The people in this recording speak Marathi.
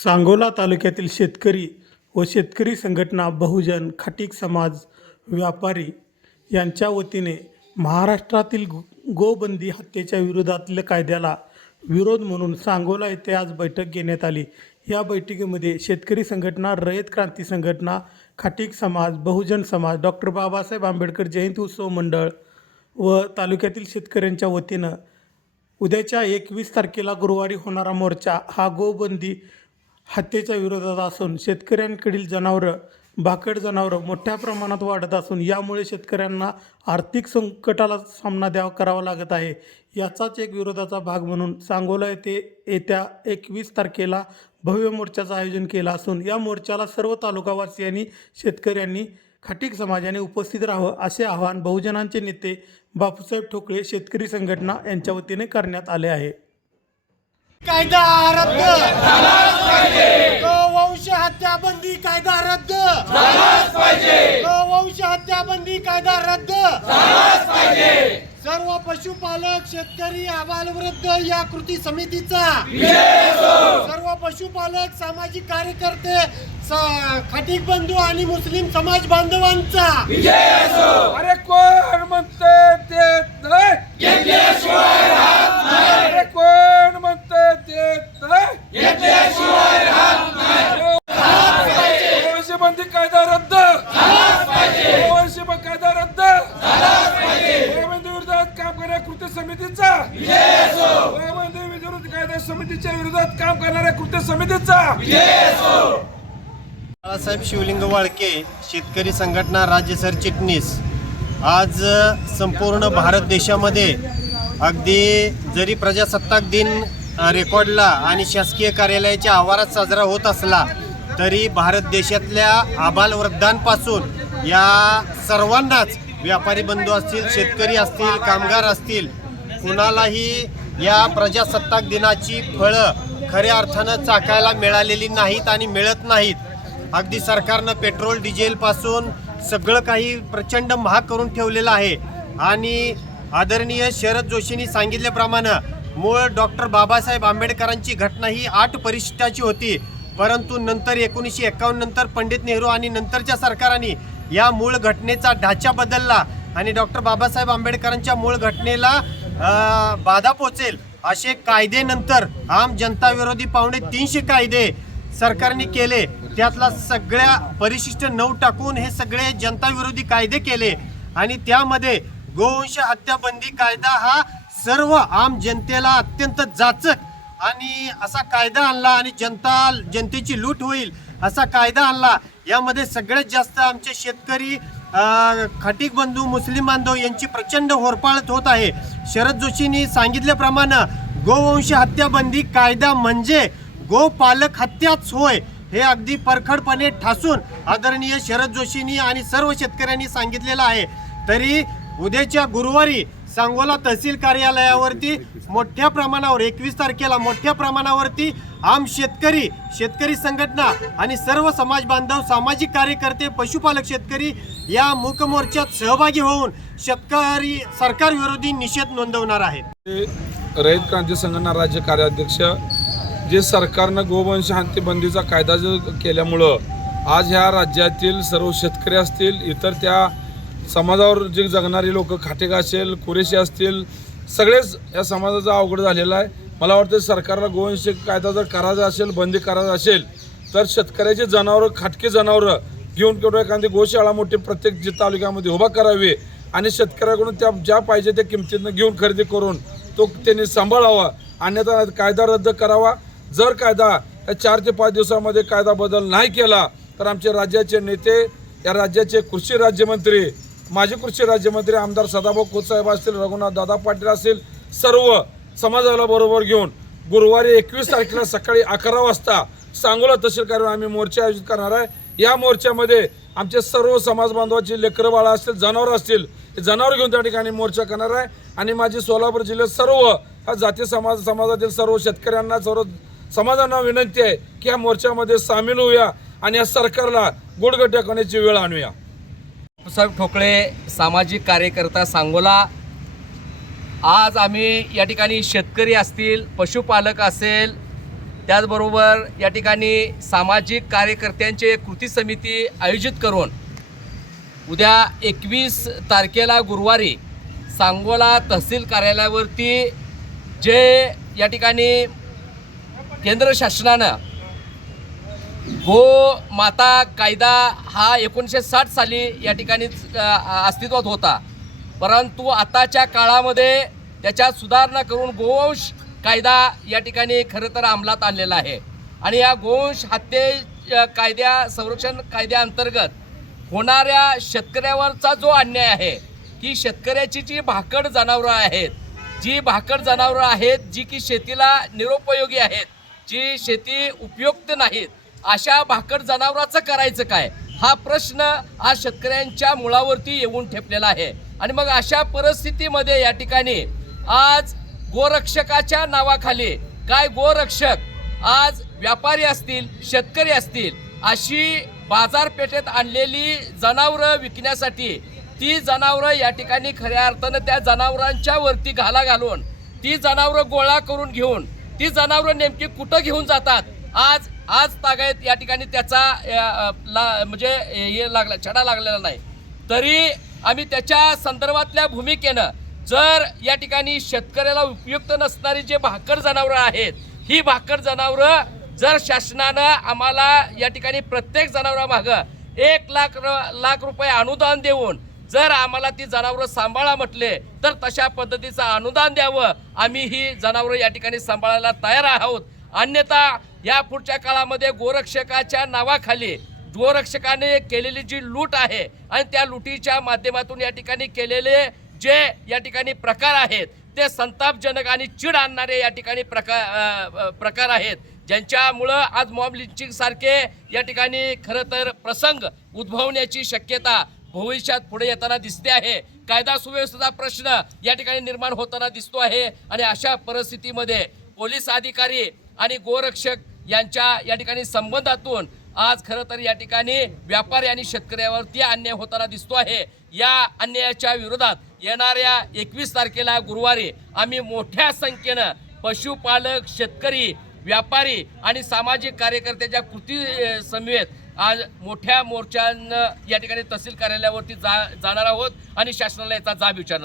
सांगोला तालुक्यातील शेतकरी व शेतकरी संघटना बहुजन खाटीक समाज व्यापारी यांच्या वतीने महाराष्ट्रातील गोबंदी हत्येच्या विरोधातल्या कायद्याला विरोध म्हणून सांगोला येथे आज बैठक घेण्यात आली. या बैठकीमध्ये शेतकरी संघटना रयत क्रांती संघटना खाटीक समाज बहुजन समाज डॉक्टर बाबासाहेब आंबेडकर जयंती उत्सव मंडळ व तालुक्यातील शेतकऱ्यांच्या वतीनं उद्याच्या एकवीस तारखेला गुरुवारी होणारा मोर्चा हा गोबंदी हत्येच्या विरोधात असून शेतकऱ्यांकडील जनावरं भाकड जनावरं मोठ्या प्रमाणात वाढत असून यामुळे शेतकऱ्यांना आर्थिक संकटाला सामना द्यावा करावा लागत आहे. याचाच एक विरोधाचा भाग म्हणून सांगोला येथे येत्या एकवीस तारखेला भव्य मोर्चाचं आयोजन केलं असून या मोर्चाला सर्व तालुकावासियांनी शेतकऱ्यांनी खाटीक समाजाने उपस्थित राहावं असे आवाहन बहुजनांचे नेते बापूसाहेब ठोकळे शेतकरी संघटना यांच्या वतीने करण्यात आले आहे. कायदा रद्द गोवंश हत्या बंदी कायदा रद्द गोवंश हत्या बंदी कायदा रद्द सर्व पशुपालक शेतकरी आबालवृद्ध या कृती समितीचा. सर्व पशुपालक सामाजिक कार्यकर्ते स- खाटीक बंधू आणि मुस्लिम समाज बांधवांचा. अरे कोण म्हणते ते नाही अरे कोण म्हणते देत नाही ओळशी बंदी कायदा रद्द ओळशी बंदी कायदा रद्द गोबंदी विरोधात काम करणाऱ्या कृती समितीचा गोबंदी विरोध कायदा समितीच्या विरोधात काम करणाऱ्या कृती समितीचा. बाळासाहेब शिवलिंग वाळके शेतकरी संघटना राज्य सरचिटणीस. आज संपूर्ण भारत देशामध्ये अगदी जरी प्रजासत्ताक दिन रेकॉर्डला आणि शासकीय कार्यालयाच्या आवारात साजरा होत असला तरी भारत देशातल्या आबालवृद्धांपासून या सर्वांनाच व्यापारी बंधू असतील शेतकरी असतील कामगार असतील कुणालाही या प्रजासत्ताक दिनाची फळं खऱ्या अर्थानं चाकायला मिळालेली नाहीत आणि मिळत नाहीत. अगदी सरकारनं पेट्रोल डिझेलपासून सगळं काही प्रचंड महाग करून ठेवलेलं आहे. आणि आदरणीय शरद जोशींनी सांगितल्याप्रमाणे मूळ डॉक्टर बाबासाहेब आंबेडकरांची घटना ही आठ परिशिष्टाची होती. परंतु नंतर एकोणीसशे एकावन्न नंतर पंडित नेहरू आणि नंतरच्या सरकारांनी या मूळ घटनेचा ढाचा बदलला आणि डॉक्टर बाबासाहेब आंबेडकरांच्या मूळ घटनेला बाधा पोचेल. असे कायदे नंतर आम जनता विरोधी पावणे तीनशे कायदे सरकारने केले. त्यातला सगळ्या परिशिष्ट नऊ टाकून हे सगळे जनता विरोधी कायदे केले. आणि त्यामध्ये गोवंश हत्याबंदी कायदा हा सर्व आम जनतेला अत्यंत जाचक आणि असा कायदा आणला आणि जनता जनतेची लूट होईल असा कायदा आणला. यामध्ये सगळ्यात जास्त आमचे शेतकरी खाटीक बंधू मुस्लिम बांधव यांची प्रचंड होरपाळत होत आहे. शरद जोशींनी सांगितल्याप्रमाणे गोवंश हत्याबंदी कायदा म्हणजे गोपालक हत्याच होय हे अगदी परखडपणे ठासून आदरणीय शरद जोशींनी आणि सर्व शेतकऱ्यांनी सांगितलेलं आहे. तरी उद्याच्या गुरुवारी सांगोला तहसील कार्यालयावरती मोठ्या प्रमाणावर एकवीस तारखेला मोठ्या प्रमाणावरती आम शेतकरी शेतकरी संघटना आणि सर्व समाज बांधव सामाजिक कार्यकर्ते पशुपालक शेतकरी या मूकमोर्चात सहभागी होऊन शेतकरी सरकार विरोधी निषेध नोंदवणार आहेत. रयत क्रांती संघटना राज्य कार्याध्यक्ष जे सरकारनं गोवंश हत्ती बंदीचा कायदा जो केल्यामुळं आज ह्या राज्यातील सर्व शेतकरी असतील इतर त्या समाजावर जे जगणारी लोक खाटेका असेल कुरेशी असतील सगळेच या समाजाचा अवघड झालेला आहे. मला वाटतं सरकारला गोवंश कायदा जर करायचा असेल बंदी करायचा असेल तर शेतकऱ्याचे जनावरं खाटके जनावरं घेऊन किंवा एखादी गोशाळा मोठी प्रत्येक जि तालुक्यामध्ये उभा करावी आणि शेतकऱ्याकडून त्या ज्या पाहिजे त्या किमतीनं घेऊन खरेदी करून तो त्यांनी सांभाळावा. अन्यथा कायदा रद्द करावा. जर कायदा या चार ते पाच दिवसामध्ये कायदा बदल नाही केला तर आमचे राज्याचे नेते या राज्याचे कृषी राज्यमंत्री माजी कृषी राज्यमंत्री आमदार सदाभाऊ खोतसाहेब असतील रघुनाथ दादा पाटील असतील सर्व समाजाला बरोबर घेऊन गुरुवारी एकवीस तारखेला सकाळी अकरा वाजता सांगोला तहसील कार्यालय आम्ही मोर्चा आयोजित करणार आहे. या मोर्चामध्ये आमचे सर्व समाज बांधवाची लेकरं बाळा असतील जनावर असतील हे जनावर घेऊन त्या ठिकाणी मोर्चा करणार आहे. आणि माझी सोलापूर जिल्ह्यात सर्व हा जाती समाज समाजातील सर्व शेतकऱ्यांना सर्व समाजांना विनंती आहे की या मोर्चामध्ये सामील होऊया आणि या सरकारला गुडगट्या करण्याची वेळ आणूया. साहेब ठोकळे सामाजिक कार्यकर्ता सांगोला. आज आम्ही या ठिकाणी शेतकरी असतील पशुपालक असेल त्याचबरोबर या ठिकाणी सामाजिक कार्यकर्त्यांचे कृती समिती आयोजित करून उद्या एकवीस तारखेला गुरुवारी सांगोला तहसील कार्यालयावरती जे या ठिकाणी केंद्र शासनानं गो माता कायदा हा एकोणीसशे साठ साली या ठिकाणी अस्तित्वात होता. परंतु आताच्या काळामध्ये त्याच्यात सुधारणा करून गोवंश कायदा या ठिकाणी खरं तर अंमलात आणलेला आहे. आणि या गोवंश हत्ये कायद्या संरक्षण कायद्याअंतर्गत होणाऱ्या शेतकऱ्यावरचा जो अन्याय आहे की शेतकऱ्याची जी भाकड जनावरं आहेत जी भाकड जनावरं आहेत जी की शेतीला निरुपयोगी आहेत जी शेती उपयुक्त नाहीत अशा भाकड जनावराचं करायचं काय? हा प्रश्न आज शेतकऱ्यांच्या मुळावरती येऊन ठेपलेला आहे. आणि मग अशा परिस्थितीमध्ये या ठिकाणी आज गोरक्षकाच्या नावाखाली काय गोरक्षक आज व्यापारी असतील शेतकरी असतील अशी बाजारपेठेत आणलेली जनावरं विकण्यासाठी ती जनावरं या ठिकाणी खऱ्या अर्थानं त्या जनावरांच्या वरती घाला घालून ती जनावरं गोळा करून घेऊन ती जनावरं नेमकी कुठं घेऊन जातात? आज आज तागायत या ठिकाणी त्याचा ला म्हणजे हे लागला छडा लागलेला नाही. तरी आम्ही त्याच्या संदर्भातल्या भूमिकेनं जर या ठिकाणी शेतकऱ्याला उपयुक्त नसणारी जे भाकर जनावरं आहेत ही भाकर जनावरं जर शासनानं आम्हाला या ठिकाणी प्रत्येक जनावरामागं एक लाख र- लाख रुपये अनुदान देऊन जर आम्हाला ती जनावरं सांभाळा म्हटले तर तशा पद्धतीचं अनुदान द्यावं. आम्ही ही जनावरं या ठिकाणी सांभाळायला तयार आहोत. अन्यथा या पुढच्या काळामध्ये गोरक्षकाच्या नावाखाली गोरक्षकाने केलेली जी लूट आहे आणि त्या लुटीच्या माध्यमातून या ठिकाणी केलेले जे या ठिकाणी प्रकार आहेत ते संतापजनक आणि चीड आणणारे या ठिकाणी प्रकार प्रकार आहेत. ज्यांच्यामुळं आज मॉब लिंचिंग सारखे या ठिकाणी खरं तर प्रसंग उद्भवण्याची शक्यता भविष्यात पुढे येताना दिसते आहे. कायदा सुव्यवस्थेचा प्रश्न या ठिकाणी निर्माण होताना दिसतो आहे आणि अशा परिस्थितीमध्ये पोलीस अधिकारी आणि गोरक्षक यांच्या या ठिकाणी संबंधातून आज खरं तर या ठिकाणी व्यापारी आणि शेतकऱ्यावरती अन्याय होताना दिसतो आहे. या अन्यायाच्या विरोधात येणाऱ्या एकवीस तारखेला गुरुवारी आम्ही मोठ्या संख्येनं पशुपालक शेतकरी व्यापारी आणि सामाजिक कार्यकर्त्याच्या कृती समवेत आज मोठ्या मोर्चानं या ठिकाणी तहसील कार्यालयावरती जा जाणार आहोत आणि शासनाला याचा जाब विचारणार